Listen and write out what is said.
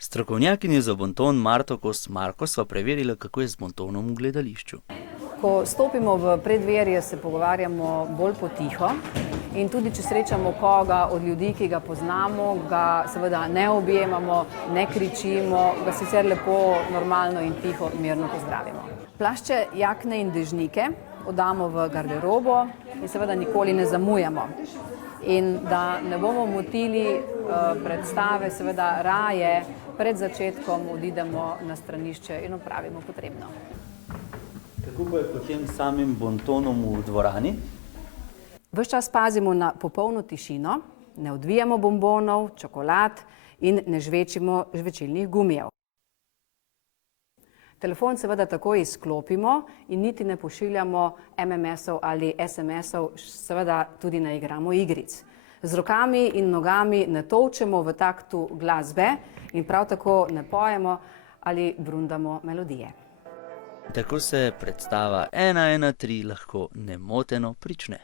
Strokovnjakinjo za bonton Marto Kos Marko sva preverila, kako je z bontonom v gledališču. Ko stopimo v preddverje, se pogovarjamo bolj potiho in tudi če srečamo koga od ljudi, ki ga poznamo, ga seveda ne objemamo, ne kričimo, ga sicer lepo, normalno in tiho, mirno pozdravimo. Plašče, jakne in dežnike oddamo v garderobo in seveda nikoli ne zamujamo. In da ne bomo motili predstave, seveda raje pred začetkom odidemo na stranišče in opravimo potrebno. Kako pa je potem s samim bontonom v dvorani? Ves čas pazimo na popolno tišino, ne odvijamo bombonov, čokolad in ne žvečimo žvečilnih gumijev. Telefon seveda takoj izklopimo in niti ne pošiljamo MMS-ov ali SMS-ov, seveda tudi ne igramo igric. Z rokami in nogami ne tolčemo v taktu glasbe in prav tako ne pojemo ali brundamo melodije. Tako se predstava 113 lahko nemoteno prične.